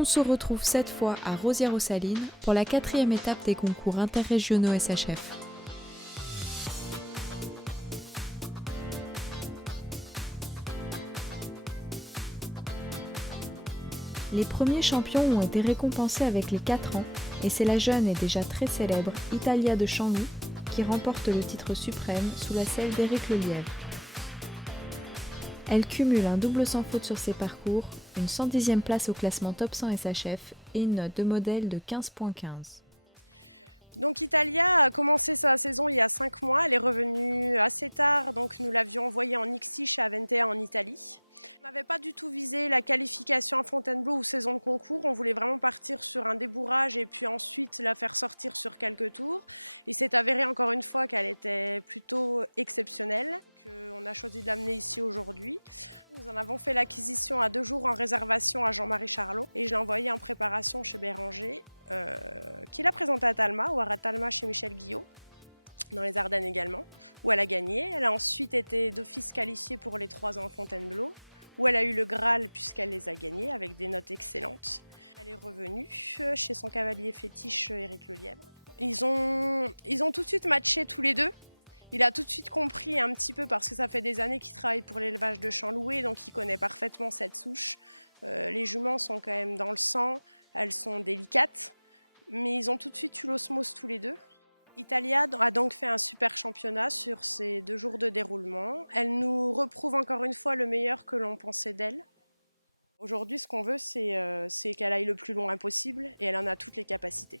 On se retrouve cette fois à Rosières-aux-Salines pour la 4e étape des concours interrégionaux SHF. Les premiers champions ont été récompensés avec les 4 ans et c'est la jeune et déjà très célèbre Italia de Chanloup qui remporte le titre suprême sous la selle d'Éric Lelièvre. Elle cumule un double sans faute sur ses parcours, une 110e place au classement top 100 SHF et une note de modèle de 15.15. Donc Italia a commencé sa saison il y a 5 mois, elle est revenue assez tard, donc nous l'avions envoyée en X6 à Aventea en Italie. On n'avait pas du tout visé la qualification à Fontainebleau ou saison de concours, on voulait vraiment partir sur un débourrage et puis ensuite la faire sortir sur quelques tours. Il s'est avéré encore une fois qu'elle était plutôt exceptionnelle, qu'on a choisi de l'amener ici aujourd'hui. Nous en avons fait l'acquisition à 2 jours en réservation à Jean-Marie Charlot et je l'ai envoyée en préparation chez Béranger, qui l'a présentée à Talma, ou à Talma chez Michel Guillot, dans les Ardennes également, où elle a gagné. Elle a ensuite été d'office qualifiée pour les 3 ans à Fontainebleau, où elle a eu le Graal puisqu'elle les a gagnés avec des notes excellentes. Elle est revenue chez son cavalier fétiche Éric Lelièvre. Ils ont tout de suite matché tous les deux. Il a tout de suite compris un petit peu parce que ça fait des années qu'il travaille pour l'élevage de Chanloué, donc il connaît parfaitement cette souche. Les juments sont quand même dans le sang, elles sont délicates, mais ils ont tout de suite eu l'osmose tous les deux. Italia a donc fait un super championnat sur ces 2 jours de déroulement. Elle nous reprouve encore une fois le meilleur que l'on pensait d'elle. Aujourd'hui, ce qu'on veut, c'est qu'elle aille le plus loin possible et elle en a toutes les capacités.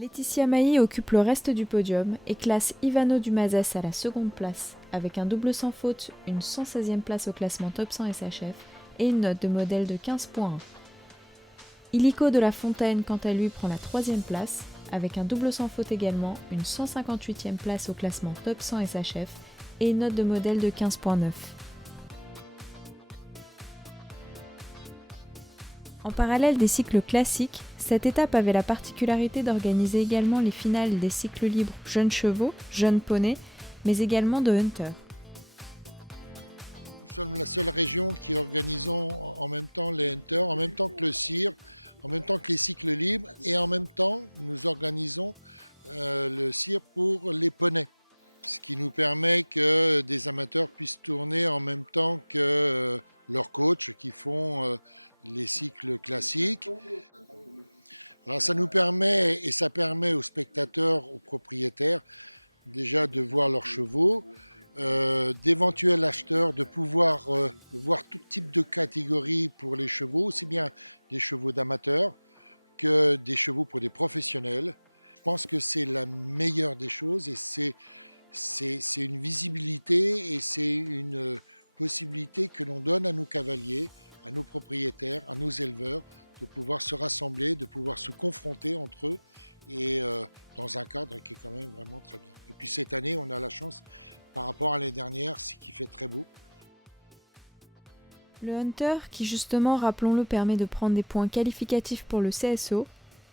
Laetitia Mailly occupe le reste du podium et classe Ivano Dumazès à la 2e place, avec un double sans faute, une 116e place au classement top 100 SHF et une note de modèle de 15.1. Illico de la Fontaine, quant à lui, prend la 3e place, avec un double sans faute également, une 158e place au classement top 100 SHF et une note de modèle de 15.9. En parallèle des cycles classiques, cette étape avait la particularité d'organiser également les finales des cycles libres jeunes chevaux, jeunes poneys, mais également de hunters. Nous sommes la seule région qui organisons en même temps les hunters, en même temps que le CIR, en même temps que les cycles libres, et en même temps nous organisons le CIR pour les poneys. Ce qui nous permet que des amateurs puissent tourner en même temps que leurs coachs qui font les cycles classiques. Alors ça nous permet, et ça permet aux spectateurs, aux propriétaires, déjà de voir leurs chevaux, d'éventuels acheteurs de pouvoir voir tout type de catégories pour les chevaux, aussi bien des chevaux d'amateurs que des chevaux pour des professionnels. Je pense que c'est la meilleure des choses et c'est une visibilité et c'est une possibilité que l'on donne à nos cavaliers, à nos propriétaires, à nos éleveurs, de pouvoir se rassembler, de pouvoir se confronter entre eux et dans un cadre qui est quand même vraiment très bien. Et puis cette année, on a la chance, par rapport à l'année dernière, c'est qu'il fait très beau. Le hunter, qui justement, rappelons-le, permet de prendre des points qualificatifs pour le CSO,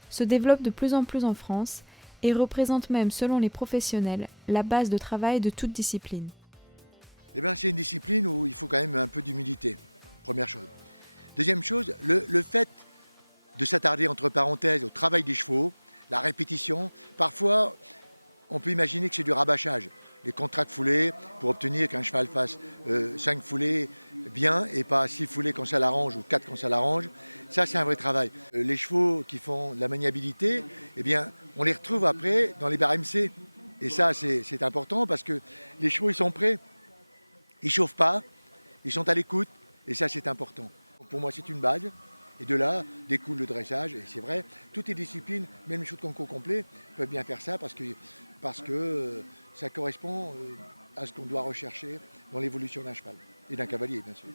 se développe de plus en plus en France et représente même, selon les professionnels, la base de travail de toute discipline. C'est une discipline où il faut quand même un peu d'humilité, première chose. Deuxième chose, le fait de s'attarder entre parenthèses au travail des chevaux, la répétition. Parfois, on peut imaginer que c'est du rabâchage. Les contrats de foulée pour obtenir qu'un cheval fasse 5 foulées bien et pas 6 foulées quand ça l'arrange ou 4 quand ça l'arrange. Ça, c'est un vrai travail. Les chevaux qui font de la maniabilité, on les retrouve après dans les barres MC. Et ça, c'est important parce que les chevaux, ils sont prêts. Ils ne chauffent pas, ils sont à l'écoute et ça, c'est important. Pour moi, c'est une base. Et de là découle le dressage. Et c'est vrai, toutes les disciplines, même les chevaux de concours complets, peuvent bien faire ça parce que ça correspond à ce qu'on doit rechercher dans l'évolution d'un cheval et d'un cavalier, bien sûr.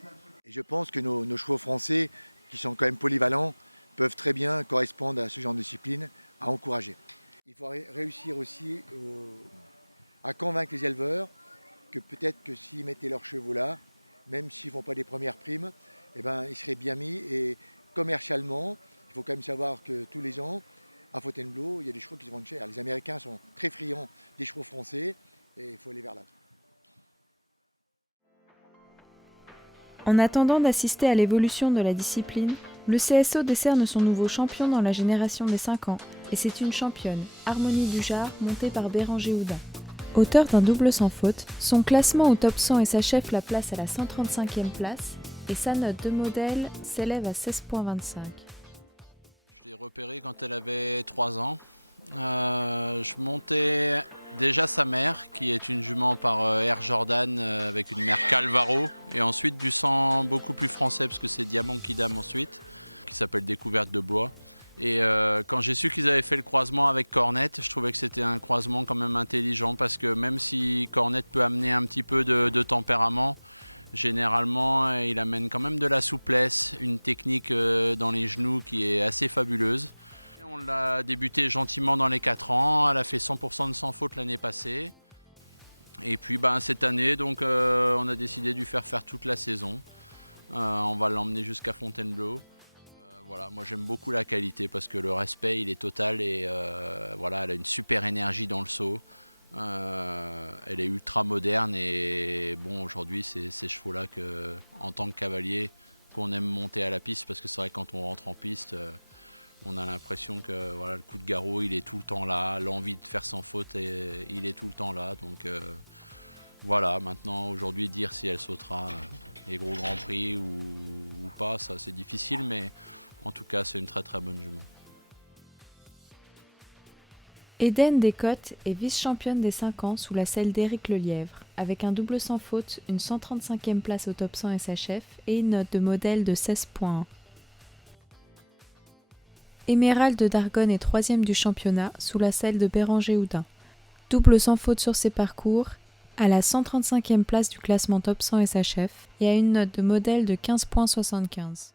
Et je pense que nos chevaux français, qui sont quand même polyvalents, peuvent très bien correspondre à ce genre de discipline, à encourager. Il faut réussir aussi à convaincre les éleveurs que peut-être que s'ils mettaient leurs chevaux là, même s'ils ne font pas des premières primes, ils seraient bien mis. Et commercialement, il faut quand même savoir que tous les ans, à Fontainebleau, il y a des chevaux qui se vendent cher. Les Américains sont très friands des chevaux français et il faut aller vers là. En attendant d'assister à l'évolution de la discipline, le CSO décerne son nouveau champion dans la génération des 5 ans, et c'est une championne, Harmonie Dujard, montée par Béranger Houdin. Auteur d'un double sans faute, son classement au top 100 SHF la place à la 135e place, et sa note de modèle s'élève à 16,25. Je l'ai repérée quand elle avait 3 ans. Je montais déjà sa mère, qui est une jument par Air Jordan avec une mère Calvaro, et ensuite du sang beaucoup plus français, parce que c'est Diamant Kidam ensuite, qui s'appelle Découverte de Blois. Et quand j'ai su qu'ils avaient fait le croisement avec Cornet, je trouvais que c'était un croisement quand même intelligent, parce que même si Cornet peut amener un petit peu de tempérament, généralement il amène quand même de la souplesse, une technique dans les genoux qui est assez fabuleuse. On l'a débuté gentiment dans les 4 ans, elle a fait 100% de sans faute l'année passée. Et puis cette année, donc, on a décidé de lui faire toute la saison. On va l'emmener jusqu'à Fontainebleau. Voilà, moi j'aime beaucoup la qualité parce que le respect il est total et voilà, elle a une super énergie dans le saut. Elle est ultra moderne et bon, aujourd'hui c'est ces chevaux-là que, en tant que cavalier, qu'on aime monter à la piste, parce que c'est vrai que quand on rentre en piste, on a l'impression que voilà, le coup de garrot il est tout le temps là, l'envie de faire sans faute il est tout le temps là. Donc voilà, maintenant aujourd'hui dire si elle sautera les gros grands prix ou pas, ça c'est difficile, mais en tout cas c'est une très très bonne jument. Eden Descotes est vice-championne des 5 ans sous la selle d'Éric Lelièvre, avec un double sans faute, une 135e place au top 100 SHF et une note de modèle de 16,1. Émeraude d'Argonne est 3e du championnat sous la selle de Béranger Houdin. Double sans faute sur ses parcours, à la 135e place du classement top 100 SHF et a une note de modèle de 15,75.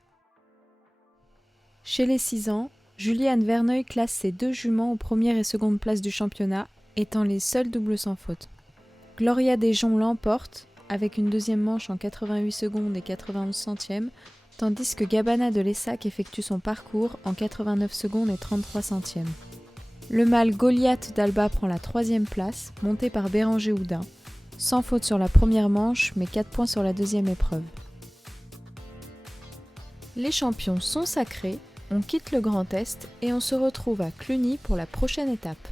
Chez les 6 ans, Juliane Verneuil classe ses 2 juments aux première et seconde places du championnat, étant les seuls doubles sans faute. Gloria Desjoncs l'emporte, avec une deuxième manche en 88 secondes et 91 centièmes, tandis que Gabana de Lessac effectue son parcours en 89 secondes et 33 centièmes. Le mâle Goliath d'Alba prend la 3e place, monté par Béranger Houdin, sans faute sur la première manche, mais 4 points sur la deuxième épreuve. Les champions sont sacrés, on quitte le Grand Est et on se retrouve à Cluny pour la prochaine étape.